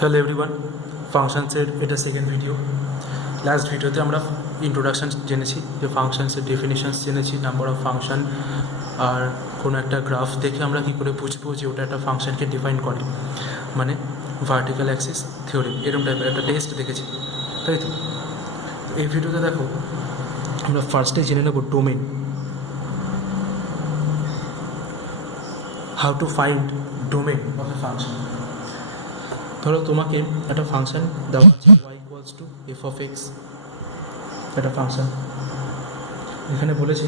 Hello everyone, ফাংশনসের এটা second video. Last ভিডিওতে আমরা ইন্ট্রোডাকশান জেনেছি, যে ফাংশনসের ডেফিনেশনস জেনেছি, নাম্বার অফ ফাংশন, আর কোনো একটা গ্রাফ দেখে আমরা কী করে বুঝবো যে ওটা একটা ফাংশনকে ডিফাইন করে, মানে ভার্টিক্যাল অ্যাক্সিস থিওরি, এরকম টাইপের একটা টেস্ট দেখেছি, তাই তো। এই ভিডিওতে দেখো আমরা ফার্স্টে জেনে নেব domain, how to find domain of A function. ধরো তোমাকে একটা ফাংশন দেওয়া আছে y equals to F of x, একটা ফাংশন এখানে বলেছি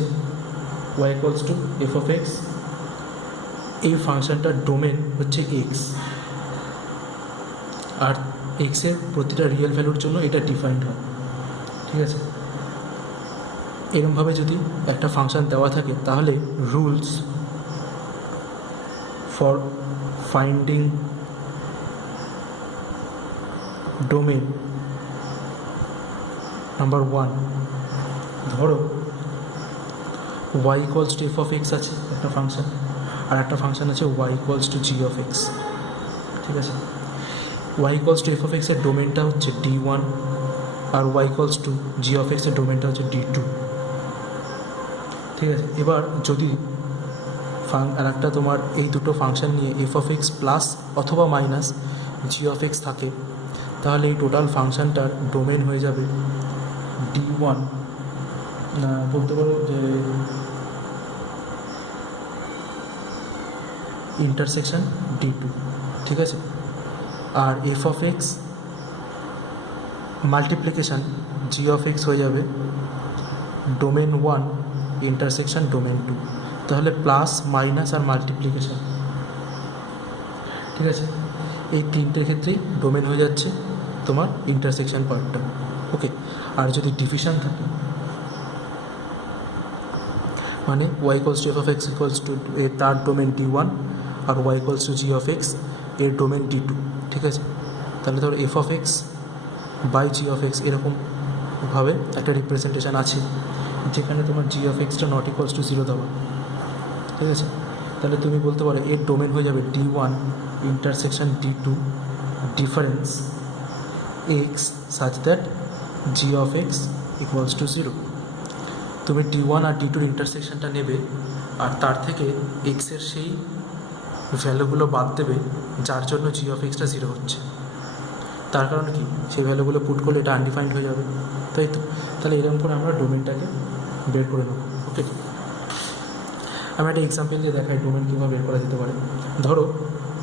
y equals to F of x. এই ফাংশনটার ডোমেন হচ্ছে এক্স, আর এক্সের প্রতিটা রিয়েল ভ্যালুর জন্য এটা ডিফাইন্ড হয়, ঠিক আছে। এরকমভাবে যদি একটা ফাংশন দেওয়া থাকে তাহলে rules for finding domain number 1, ধরো y equals to F of X আছে একটা ফাংশন, আর একটা ফাংশন আছে y equals to G of X, ঠিক আছে। y equals to F of এক্সের ডোমেনটা হচ্ছে d1, আর y equals to G of এক্সের ডোমেনটা হচ্ছে d2, ঠিক আছে। এবার যদি আর একটা তোমার এই দুটো ফাংশন নিয়ে এফ অফ এক্স প্লাস অথবা মাইনাস জি অফ এক্স থাকে, তাহলে এই টোটাল ফাংশনটার ডোমেন হয়ে যাবে d1, বলতে পারো যে ইন্টারসেকশন d2, ঠিক আছে। আর f of x multiplication g of x হয়ে যাবে ডোমেন 1 ইন্টারসেকশন ডোমেন 2, তাহলে প্লাস মাইনাস আর মাল্টিপ্লিকেশান, ঠিক আছে। এই তিনটের ক্ষেত্রেই ডোমেন হয়ে যাচ্ছে তোমার ইন্টারসেকশন পার্টটা, ওকে। আর যদি ডিভিশন থাকে, মানে y equals to F of x equals to তার ডোমেন d1, আর y equals to G of x এর ডোমেন d2, ঠিক আছে। তাহলে ধরো f of x by g of x এরকমভাবে একটা রিপ্রেজেন্টেশন আছে, যেখানে তোমার জি অফ এক্সটা নট ইকুয়ালস টু 0 দেওয়া, ঠিক আছে। তাহলে তুমি বলতে পারো এর ডোমেন হয়ে যাবে d1 intersection d2 difference x such that G of x equals to 0। তুমি d1 আর d2 ইন্টারসেকশনটা নেবে, আর তার থেকে এক্সের সেই ভ্যালুগুলো বাদ দেবে যার জন্য জি অফ এক্সটা 0 হচ্ছে। তার কারণ কি, সেই ভ্যালুগুলো পুট করলে এটা আনডিফাইন্ড হয়ে যাবে, তাই তো। তাহলে এরকম করে আমরা ডোমেনটাকে বের করে নেব, ওকে। আমি একটা এক্সাম্পল দিয়ে দেখাই ডোমেন কীভাবে বের করা যেতে পারে। ধরো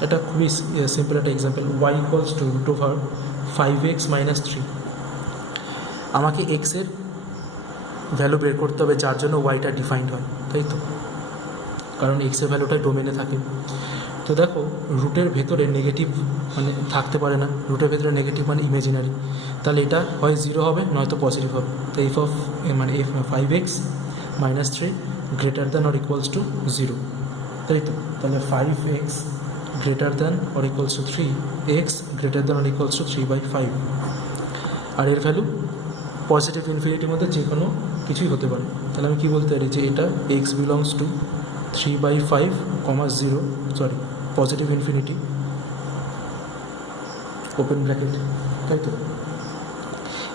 এটা খুবই সিম্পল একটা example, y equals to root over 5x minus 3। আমাকে এক্সের ভ্যালু বের করতে হবে যার জন্য ওয়াইটা ডিফাইন্ড হয়, তাই তো, কারণ এক্সের ভ্যালুটা ডোমেনে থাকে। তো দেখো রুটের ভেতরে নেগেটিভ মানে থাকতে পারে না, রুটের ভেতরে নেগেটিভ মানে ইমাজিনারি, তাহলে এটা হয় 0 হবে নয়তো পজিটিভ হবে। তো এফ অফ মানে F 5x minus 3 greater than or equals to 0, তাই তো। তাহলে 5x greater than or equals to 3x greater than or equals to 3/5, আর এর ভ্যালু পজিটিভ ইনফিনিটির মধ্যে যে কোনো কিছুই হতে পারে। তাহলে আমি কী বলতে পারি যে এটা x belongs to 3/5, 0, sorry positive infinity open bracket, তাই তো।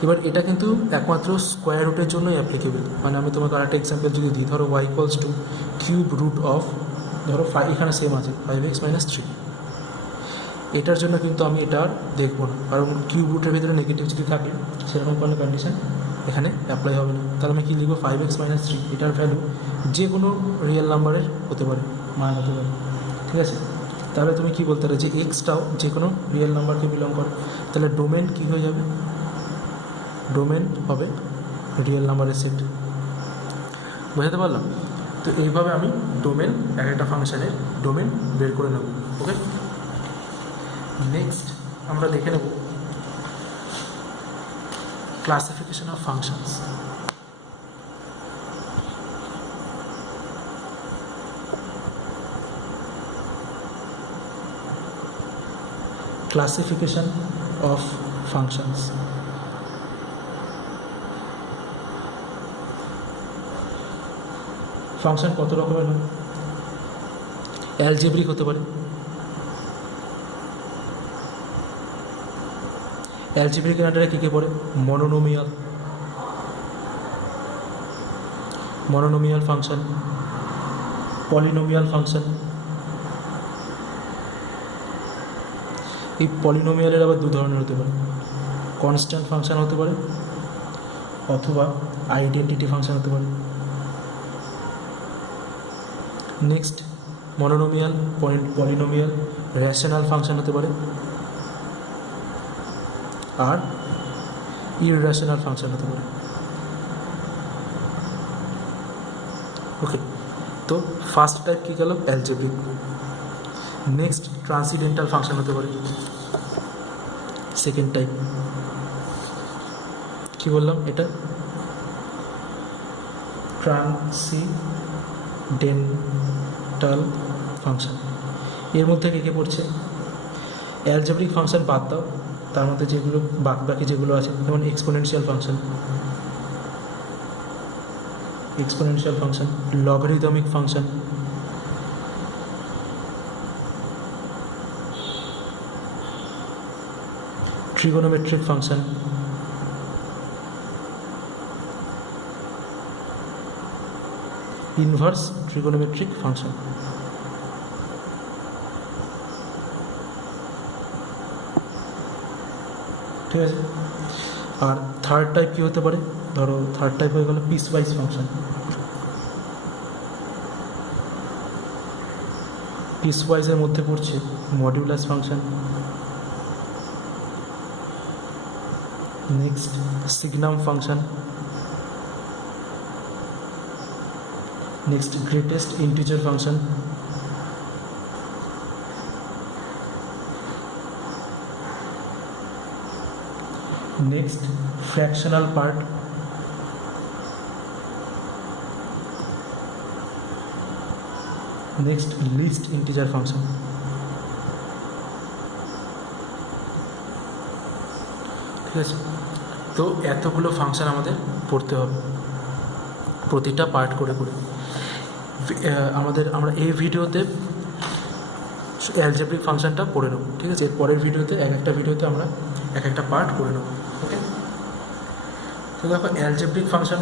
এবার এটা কিন্তু একমাত্র স্কোয়ার রুটের জন্যই অ্যাপ্লিকেবল। মানে আমি তোমাকে আরেকটা এক্সাম্পল যদি দিই, ধরো y equals to cube root of, ধরো 5, এখানে সেম আছে 5x মাইনাস 3, এটার জন্য কিন্তু আমি এটা আর দেখবো না, কারণ কিউব রুটের ভিতরে নেগেটিভ যদি থাকে সেরকম কোনো কন্ডিশন এখানে অ্যাপ্লাই হবে না। তাহলে আমি কী লিখবো, 5x মাইনাস 3, এটার ভ্যালু যে কোনো রিয়েল নাম্বারের হতে পারে, মান হতে পারে, ঠিক আছে। তাহলে তুমি কী বলতে পারো যে এক্সটাও যে কোনো রিয়েল নাম্বারকে বিলং করে, তাহলে ডোমেন কী হয়ে যাবে, ডোমেন হবে রিয়েল নাম্বারের সেট। বোঝাতে পারলাম? তো এইভাবে আমি ডোমেন এক একটা ফাংশনের ডোমেন বের করে নেব, ওকে। নেক্সট আমরা দেখে নেব classification of functions. Classification of functions, function কত রকমের হয়? অ্যালজেব্রিক হতে পারে, অ্যালজেব্রিকের আন্ডারে কী কী পড়ে? মনোনোমিয়াল ফাংশন, পলিনোমিয়াল ফাংশন। এই পলিনোমিয়ালের আবার দু ধরনের হতে পারে, কনস্ট্যান্ট ফাংশন হতে পারে অথবা আইডেন্টিটি ফাংশন হতে পারে। নেক্সট মনোনোমিয়াল, পলিনোমিয়াল, রেশনাল ফাংশন হতে পারে আর ইররেশনাল ফাংশন হতে পারে। ওকে, তো ফার্স্ট টাইপ কী গেল? অ্যালজেব্রিক। নেক্সট ট্রান্সিডেন্টাল ফাংশন হতে পারে। সেকেন্ড টাইপ কী বললাম? এটা ট্রান্সিডেন্টাল ফাংশন। এর মধ্যে কে কে পড়ছে? অ্যালজেব্রিক ফাংশন বাদ দাও, তার মধ্যে যেগুলো বাকি যেগুলো আছে, যেমন exponential function, logarithmic function, trigonometric function, inverse trigonometric function. ঠিক আছে। আর থার্ড টাইপ কী হতে পারে? ধরো থার্ড টাইপ হয়ে গেল পিসওয়াইজ ফাংশন। পিসওয়াইজের মধ্যে পড়ছে modulus function, next signum function, next greatest integer function, next fractional part, next least integer function. ঠিক আছে, তো এতগুলো ফাংশন আমাদের পড়তে হবে প্রতিটা পার্ট করে করে। আমরা এই ভিডিওতে অ্যালজেব্রিক ফাংশনটা পড়ে নেব। ঠিক আছে, এর পরের ভিডিওতে একটা ভিডিওতে আমরা একটা পার্ট করে নেব। ওকে, তো দেখো অ্যালজেব্রিক ফাংশন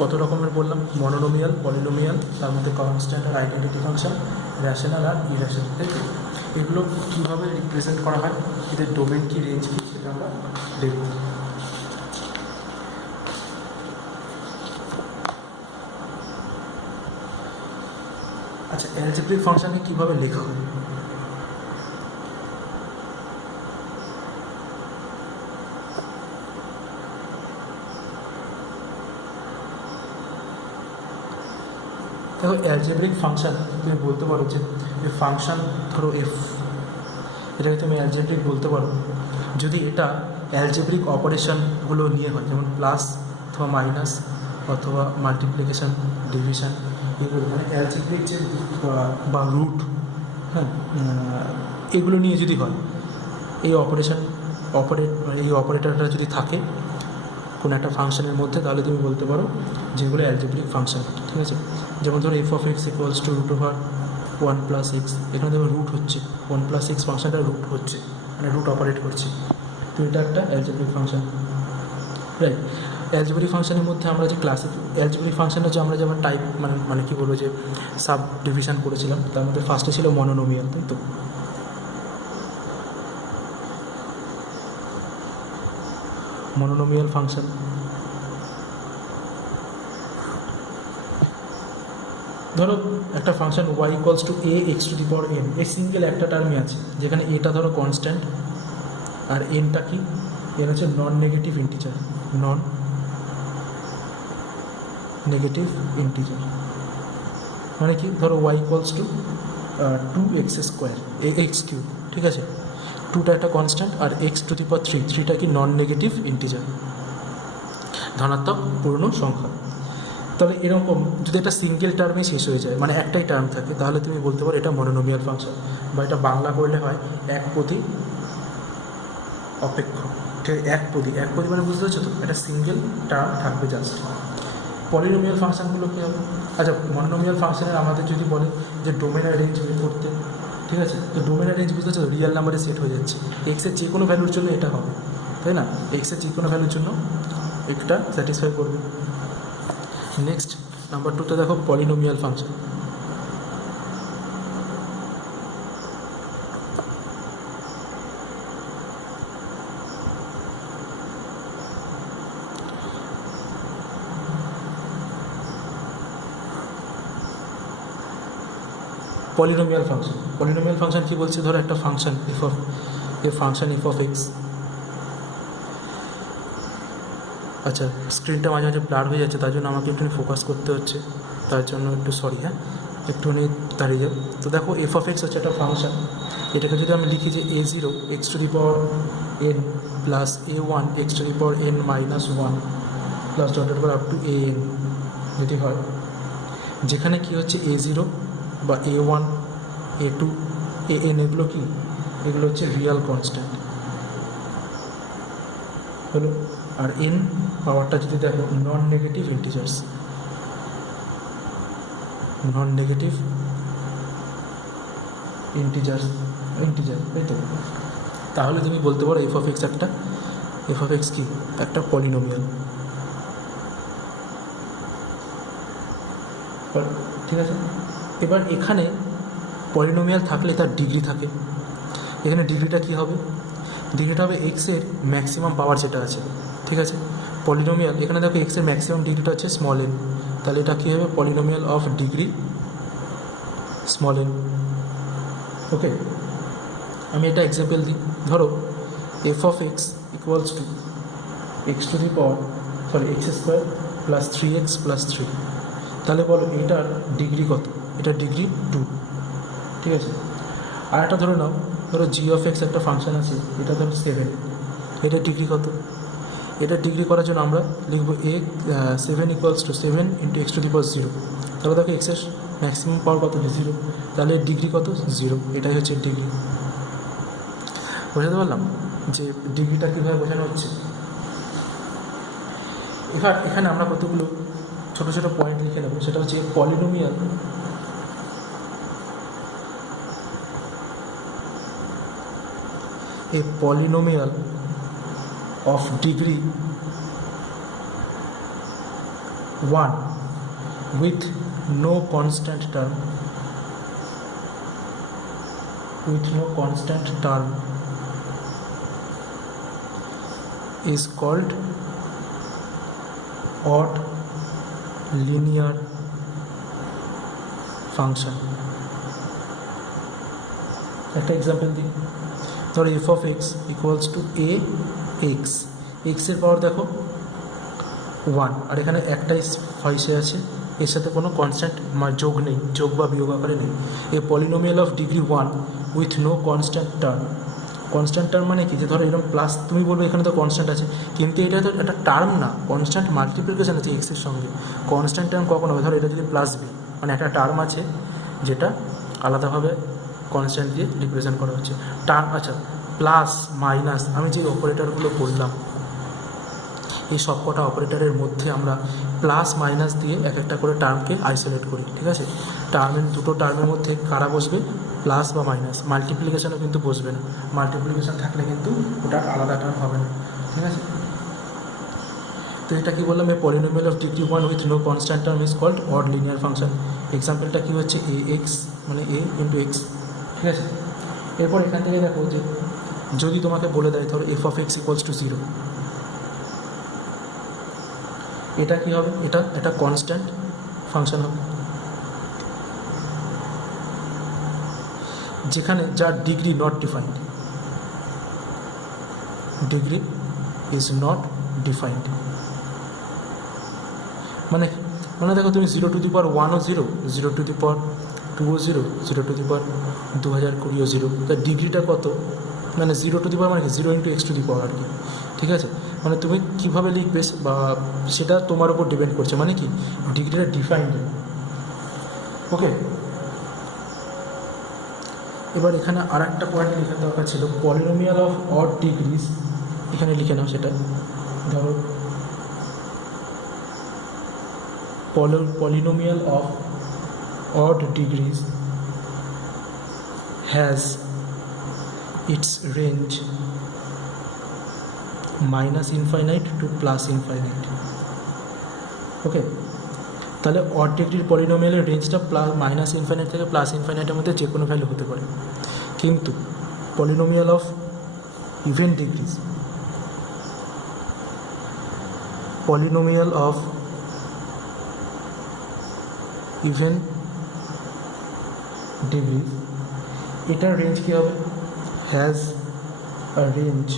কত রকমের বললাম? মনোনোমিয়াল, পলিনোমিয়াল, তার মধ্যে কনস্ট্যান্ট আর আইডেন্টিটি ফাংশন, রেশনাল আর ইরেশনাল। তাই তো? এগুলো কীভাবে রিপ্রেজেন্ট করা হয়, এদের ডোমেন কী, রেঞ্জ কী, সেটা আমরা দেখব। আচ্ছা, অ্যালজেব্রিক ফাংশনে কীভাবে লেখা হয়? দেখো অ্যালজেব্রিক ফাংশন তুমি বলতে পারো যে ফাংশন ধরো এফ, এটাকে তুমি অ্যালজেব্রিক বলতে পারো যদি এটা অ্যালজেব্রিক অপারেশনগুলো নিয়ে হয়, যেমন প্লাস অথবা মাইনাস অথবা মাল্টিপ্লিকেশান, ডিভিশন, এগুলো মানে অ্যালজেব্রিক যে বা রুট, হ্যাঁ, এগুলো নিয়ে যদি হয়, এই অপারেটরটা যদি থাকে কোনো একটা ফাংশনের মধ্যে, তাহলে তুমি বলতে পারো যেগুলো অ্যালজেব্রিক ফাংশন। ঠিক আছে, যেমন ধরো f of x equals two √1+x, এখানে দেখো রুট হচ্ছে 1+x, ফাংশনটা রুট হচ্ছে, মানে রুট অপারেট করছে, তো এটা একটা অ্যালজেব্রিক ফাংশন, রাইট। অ্যালজেব্রিক ফাংশনের মধ্যে আমরা যে অ্যালজেব্রিক ফাংশনটা যে আমরা যেমন টাইপ মানে কী বলবো যে সাব ডিভিশন করেছিলাম, তার মধ্যে ফার্স্টে ছিল মনোনোমিয়াল, তাই তো? মনোনোমিয়াল ফাংশন, ধরো একটা function y equals two ax⁴n, এই সিঙ্গেল একটা টার্মই আছে, যেখানে এটা ধরো কনস্ট্যান্ট আর এনটা কি, এন হচ্ছে নন নেগেটিভ ইন্টিজার, মানে কি, ধরো y equals two 2x², x³, ঠিক আছে, 2টা একটা কনস্ট্যান্ট আর x⁴, 3টা কি নন নেগেটিভ ইন্টিজার, ধনাত্মক পূর্ণ সংখ্যা। তাহলে এরকম যদি একটা সিঙ্গেল টার্মে শেষ হয়ে যায়, মানে একটাই টার্ম থাকে, তাহলে তুমি বলতে পারো এটা মনোনোমিয়াল ফাংশন, বা এটা বাংলা করলে হয় একপদী অপেক্ষক। ঠিক আছে, একপদী মানে বুঝতে পারছো তো, একটা সিঙ্গেল টার্ম থাকবে জাস্ট। পলিনোমিয়াল ফাংশনগুলো কী হবে? আচ্ছা, মনোনোমিয়াল ফাংশনের আমাদের যদি বলে যে ডোমেন আর রেঞ্জ বের করতে, ঠিক আছে, তো ডোমেন আর রেঞ্জ বুঝতে পারছো, রিয়েল নাম্বারে সেট হয়ে যাচ্ছে, এক্সের যে কোনো ভ্যালুর জন্য এটা হবে, তাই না? এক্সের যে কোনো ভ্যালুর জন্য একটা স্যাটিসফাই করবে। নেক্সট নাম্বার 2তে দেখো পলিনোমিয়াল ফাংশন। পলিনোমিয়াল ফাংশন কি বলছে? ধরো একটা ফাংশন এফ অফ এক্স। আচ্ছা, স্ক্রিনটা মাঝে মাঝে ব্লার হয়ে যাচ্ছে, তার জন্য আমাকে একটুখানি ফোকাস করতে হচ্ছে, তার জন্য একটু সরি। হ্যাঁ, একটুখানি দাঁড়িয়ে যাও। তো দেখো এফ অফ এক্স হচ্ছে একটা ফাংশন। এটাকে যদি আমি লিখি যে a0 x to the power n plus a1 x to the power n minus 1 plus ডটের পর আপ টু an যদি হয়, যেখানে কি হচ্ছে a0 বা a1 a2 an এগুলো কি? এগুলো হচ্ছে রিয়াল কনস্ট্যান্ট হলো। আর n পাওয়ারটা যদি দেখো নন নেগেটিভ ইন্টিজার, তাই তো? তাহলে তুমি বলতে পারো এফ অফ এক্স কি? একটা পলিনোমিয়াল। ঠিক আছে, এবার এখানে পলিনোমিয়াল থাকলে তার ডিগ্রি থাকে। এখানে ডিগ্রিটা কী হবে? ডিগ্রিটা হবে এক্সের ম্যাক্সিমাম পাওয়ার যেটা আছে। ঠিক আছে, পলিনোমিয়াল এখানে দেখো এক্সের ম্যাক্সিমাম ডিগ্রিটা হচ্ছে স্মল এন, তাহলে এটা কী হবে? Polynomial of degree small n. Okay, আমি এটা এক্সাম্পল দিই। ধরো f of x equals to x to the power x square plus 3x plus 3। তাহলে বলো এটার ডিগ্রি কত? এটার ডিগ্রি 2। ঠিক আছে, আর একটা ধরে নাও, ধরো জি অফ এক্স একটা ফাংশন আছে, এটা ধরো 7। এটার ডিগ্রি কত? এটার ডিগ্রি করার জন্য আমরা লিখবো 7 equals to 7 into x to the power 0। তাহলে দেখো এক্সের ম্যাক্সিমাম পাওয়ার কত? 0। তাহলে ডিগ্রি কত? 0। এটাই হচ্ছে ডিগ্রি। বোঝাতে পারলাম যে ডিগ্রিটা কীভাবে বোঝানো হচ্ছে? এবার এখানে আমরা কতগুলো ছোটো ছোটো পয়েন্ট লিখে নেব। সেটা হচ্ছে polynomial of degree 1 with no constant term is called odd linear function. একটা এক্সাম্পল দিই। ধরো f of x equals two A x. এক্সের পাওয়ার দেখো 1, আর এখানে একটাই ফাইসে আছে, এর সাথে কোনো কনস্ট্যান্ট যোগ নেই, যোগ বা বিয়োগ আকারে নেই। A polynomial of degree 1 with no constant term. Constant term মানে কি? যে ধরো এরকম প্লাস, তুমি বলবে এখানে তো কনস্ট্যান্ট আছে, কিন্তু এটা তো একটা টার্ম না, কনস্ট্যান্ট মাল্টিপ্লিকেশন আছে এক্সের সঙ্গে। কনস্ট্যান্ট টার্ম কখন হবে? ধরো এটা যদি প্লাস বি, মানে একটা টার্ম আছে যেটা আলাদাভাবে কনস্ট্যান্ট দিয়ে রিপ্রেজেন্ট করা হচ্ছে টার্ম। আচ্ছা, প্লাস মাইনাস, আমি যে অপারেটরগুলো বললাম, এই সবকটা অপারেটরের মধ্যে আমরা প্লাস মাইনাস দিয়ে এক একটা করে টার্মকে আইসোলেট করি। ঠিক আছে, দুটো টার্মের মধ্যে কারা বসবে? প্লাস বা মাইনাস। মাল্টিপ্লিকেশনও কিন্তু বসবে না, মাল্টিপ্লিকেশন থাকলে কিন্তু ওটা আলাদা টার্ম হবে না। ঠিক আছে, তো এটা কী বললাম? A polynomial of degree 1 with no constant term is called odd linear function. এক্সাম্পলটা কী হচ্ছে? এ এক্স মানে এ ইন্টু এক্স। ঠিক আছে, এরপর এখান থেকে দেখো যে যদি তোমাকে বলে দেয় ধরো f of x equals to 0, এটা কী হবে? এটা কনস্ট্যান্ট ফাংশন হবে, যেখানে যার degree not defined, degree is not defined. মানে দেখো তুমি 0 টু দি পাওয়ার 1ও 0, 0 টু দি পাওয়ার 2ও 0, 0 টু দি পাওয়ার 2020ও 0। তার ডিগ্রিটা কত? মানে 0 টু দি পাওয়ার মানে কি? 0 ইন্টু এক্স টু দি পাওয়ার আর কি। ঠিক আছে, মানে তুমি কীভাবে লিখবে বা সেটা তোমার উপর ডিপেন্ড করছে, মানে কি ডিগ্রিটা ডিফাইন্ড। ওকে, এবার এখানে আর একটা পয়েন্ট লিখে দরকার ছিল, পলিনোমিয়াল অফ অড ডিগ্রিজ। এখানে লিখে নাও সেটা। ধরো polynomial of odd degrees has its range minus infinite to plus infinite. Okay, তাহলে অড ডিগ্রির পলিনোমিয়ালের রেঞ্জটা মাইনাস ইনফাইনাইট থেকে প্লাস ইনফাইনাইটের মধ্যে যে কোনো ভ্যালু হতে পারে, কিন্তু polynomial of even degrees, polynomial of even degrees এটার রেঞ্জ কী হবে? Has a range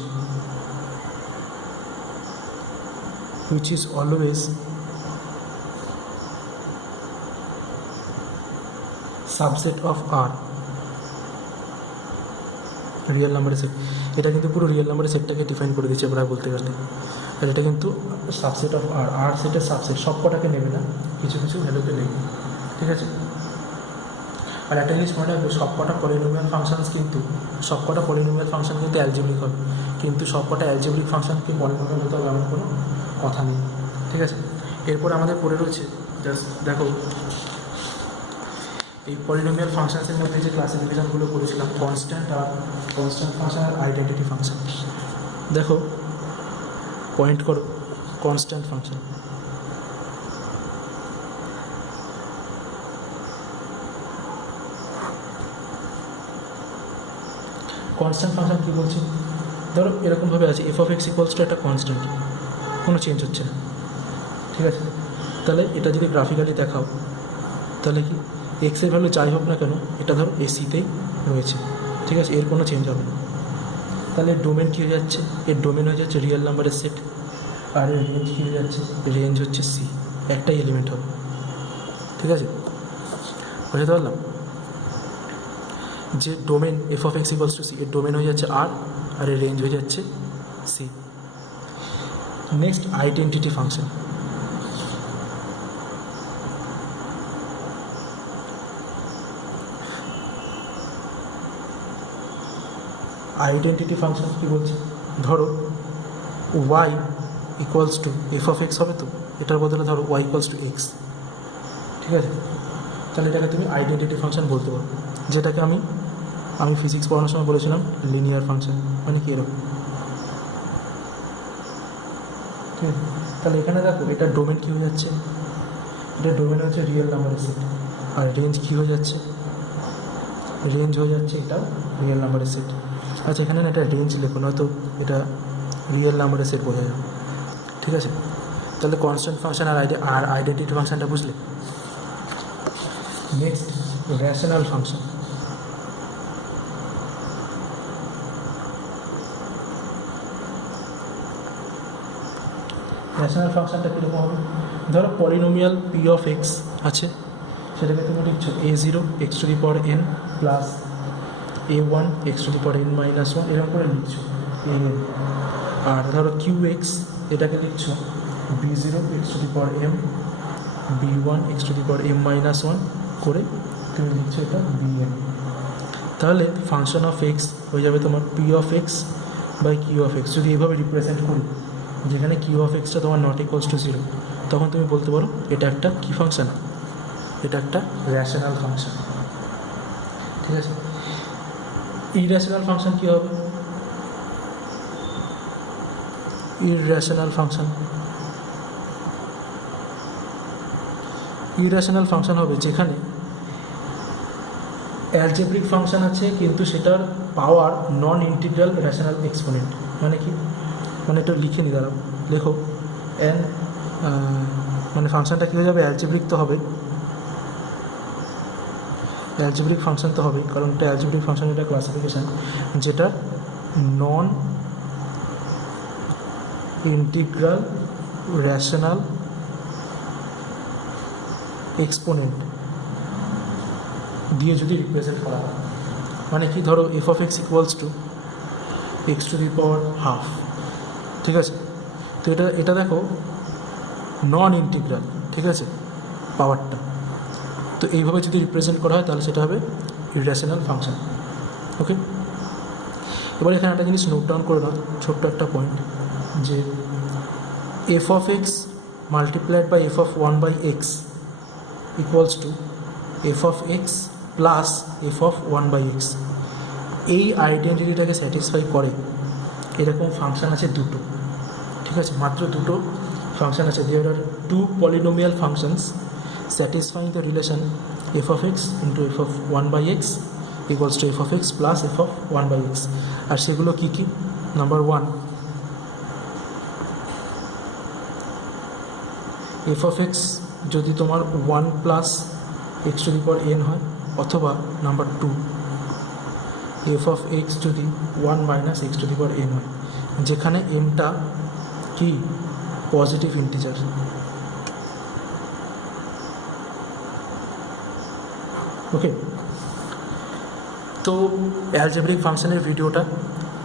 which is always subset of R, real নাম্বারের সেট। এটা কিন্তু পুরো রিয়েল নাম্বারের সেটটাকে ডিফাইন করে দিচ্ছে প্রায় বলতে গেলে। আর এটা কিন্তু সাবসেট অফ আর, আর সেটের সাবসেট, সব কটাকে নেবে না, কিছু কিছু ভ্যালুকে নেবে, ঠিক আছে। আর একটা জিনিস মনে রাখবে, সব কটা পলিনোমিয়াল ফাংশনস কিন্তু অ্যালজেব্রিক হবে, কিন্তু সব কটা অ্যালজেব্রিক ফাংশনকে পলিনোমিয়াল হতে হবে এমন কোনো কথা নেই, ঠিক আছে। এরপর আমাদের পড়ে রয়েছে, জাস্ট দেখো এই পলিনোমিয়াল ফাংশনসের মধ্যে যে ক্লাসিফিকেশনগুলো করেছিলাম, কনস্ট্যান্ট ফাংশন আর আইডেন্টিটি ফাংশন। দেখো পয়েন্ট করো কনস্ট্যান্ট ফাংশন। কনস্ট্যান্ট ফাংশন কী বলছি? ধরো এরকমভাবে আছে, F of x equals two একটা কনস্ট্যান্ট, কোনো চেঞ্জ হচ্ছে না, ঠিক আছে। তাহলে এটা যদি গ্রাফিক্যালি দেখাও, তাহলে কি এক্সের ভ্যালু যাই হোক না কেন, এটা ধরো এসিতেই রয়েছে, ঠিক আছে, এর কোনো চেঞ্জ হবে না। তাহলে ডোমেন কী হয়ে যাচ্ছে? এর ডোমেন হয়ে যাচ্ছে রিয়েল নাম্বারের সেট, আর এর রেঞ্জ কী হয়ে যাচ্ছে? রেঞ্জ হচ্ছে সি, একটাই এলিমেন্ট হবে, ঠিক আছে, বুঝতে পারলাম? যে domain f of x equals to c, এর ডোমেন হয়ে যাচ্ছে আর, আর এর রেঞ্জ হয়ে যাচ্ছে c. Next identity function. Identity function কী বলছে? ধরো Y equals to F of x হবে, তো এটার বদলে ধরো ওয়াই ইকুয়ালস টু এক্স, ঠিক আছে। তাহলে এটাকে তুমি আইডেন্টিটি ফাংশন বলতে পারো, যেটাকে আমি ফিজিক্স পড়ানোর সময় বলেছিলাম লিনিয়ার ফাংশন, মানে কি এরকম, ঠিক আছে। তাহলে এখানে দেখো এটার ডোমেন কী হয়ে যাচ্ছে? এটার ডোমেন হচ্ছে রিয়েল নাম্বারের সেট, আর রেঞ্জ কী হয়ে যাচ্ছে? রেঞ্জ হয়ে যাচ্ছে এটাও রিয়েল নাম্বারের সেট। আচ্ছা, এখানে না এটা রেঞ্জ লেখো, নয়তো এটা রিয়েল নাম্বারের সেট বোঝা যাবে, ঠিক আছে। তাহলে কনস্ট্যান্ট ফাংশন আর আইডেন্টিটি ফাংশনটা বুঝলে। Next rational function. রেশনাল ফাংশনটা কীরকম হবে? ধরো পলিনোমিয়াল পি অফ এক্স আছে, সেটাকে তুমি লিখছো a0 x to the power n plus a1 x to the power n minus 1, এরকম করে লিখছো an। আর ধরো কিউ এক্স, এটাকে লিখছো b0 x to the power m b1 x to the power m minus 1 করে তুমি লিখছো এটা bn। তাহলে ফাংশন অফ এক্স হয়ে যাবে তোমার P of x by Q of x. যদি এইভাবে রিপ্রেজেন্ট করি, যেখানে কিউ অফ এক্সটা তোমার নট ইকুয়ালস টু 0, তখন তুমি বলতে পারো এটা একটা কী ফাংশন? এটা একটা রেশনাল ফাংশন, ঠিক আছে। ইরেশনাল ফাংশন কী হবে? ইরেশনাল ফাংশন হবে যেখানে অ্যালজেব্রিক ফাংশন আছে, কিন্তু সেটার পাওয়ার নন ইন্টিগ্রাল রেশনাল এক্সপোনেন্ট। মানে কি? মানে এটা লিখে নি, দাঁড়াও লেখো এন, মানে ফাংশনটা কী হয়ে যাবে? অ্যালজেব্রিক তো হবে, অ্যালজেব্রিক ফাংশন তো হবে, কারণ এটা অ্যালজেব্রিক ফাংশন, এটা ক্লাসিফিকেশান, যেটা নন ইন্টিগ্রাল রেশনাল এক্সপোনেন্ট দিয়ে যদি রিপ্রেজেন্ট করা হয়। মানে কি? ধরো f of x equals to x to the power half, ঠিক আছে। তো এটা দেখো নন ইন্টিগ্রাল, ঠিক আছে, পাওয়ারটা। তো এইভাবে যদি রিপ্রেজেন্ট করা হয় তাহলে সেটা হবে ইরেশনাল ফাংশন, ওকে। এবার এখানে একটা জিনিস নোট ডাউন করে নাও, ছোট্ট একটা পয়েন্ট, যে F of X multiplied by F of 1 by x equals to F of x plus F of 1 by X. এই আইডেন্টিটিটাকে স্যাটিসফাই করে এরকম ফাংশন আছে দুটো, ঠিক আছে, মাত্র দুটো ফাংশন আছে। There are two polynomial functions satisfying the relation f of x into f of one by x equals to F of x plus F of one by x. আর সেগুলো কী কী? Number one, f of x যদি তোমার one plus x to the power n হয়, অথবা number two, F of x যদি one minus x to the power n হয়, যেখানে এমটা কি পজিটিভ ইন্টিজার। ওকে, তো অ্যালজেব্রিক ফাংশনের ভিডিওটা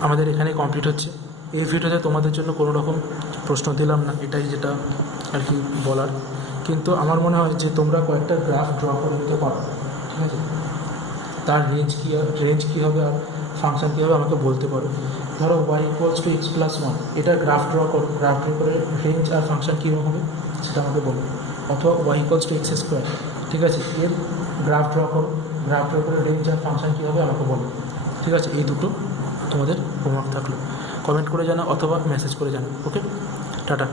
আমাদের এখানে কমপ্লিট হচ্ছে। এই ভিডিওতে তোমাদের জন্য কোনো রকম প্রশ্ন দিলাম না, এটাই যেটা আর কি বলার। কিন্তু আমার মনে হয় যে তোমরা কয়েকটা গ্রাফ ড্র করে নিতে পারো, ঠিক আছে? তার রেঞ্জ কী হবে আর ফাংশন কী হবে আমাকে বলতে পারো। ধরো Y equals to X plus one, এটা গ্রাফ ড্র করো, গ্রাফ ড্র করে রেঞ্জ আর ফাংশন কীরকম হবে সেটা আমাকে বলো। অথবা Y equals to X square, ঠিক আছে, এর গ্রাফ ড্র করো, গ্রাফ ড্র করে রেঞ্জ আর ফাংশন কী হবে আমাকে বলো। ঠিক আছে, এই দুটো তোমাদের হোমওয়ার্ক থাকলো। কমেন্ট করে জানাও অথবা মেসেজ করে জানাও। ওকে, টাটা।